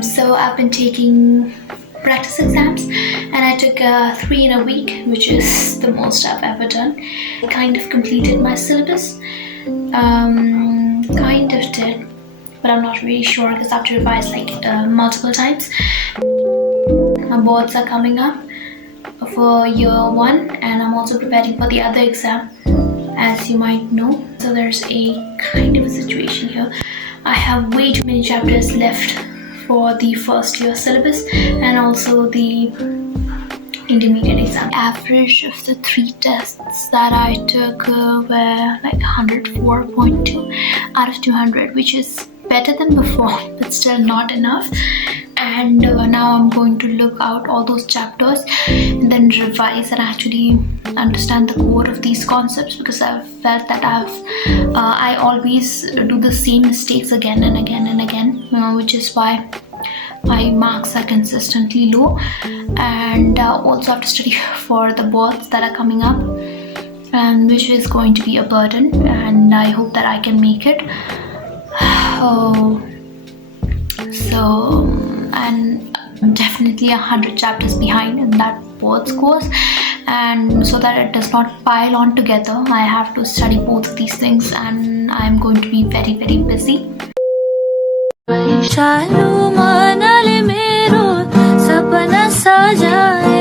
So I've been taking practice exams and I took 3 in a week, which is the most I've ever done. I kind of completed my syllabus. Kind of did, but I'm not really sure because I have to revise like multiple times. My boards are coming up for year 1 and I'm also preparing for the other exam, as you might know. So there's a kind of a situation here. I have way too many chapters left for the first year syllabus and also the intermediate exam. Average of the 3 tests that I took were like 104.2 out of 200, which is better than before, but still not enough. And now I'm going to look out all those chapters and then revise and actually understand the core of these concepts, because I've felt that I always do the same mistakes again and again and again, which is why my marks are consistently low. And also have to study for the boards that are coming up, and which is going to be a burden, and I hope that I can make it. And I'm definitely 100 chapters behind in that boards course, and so that it does not pile on together, I have to study both of these things, and I'm going to be very, very busy. सपना सजाए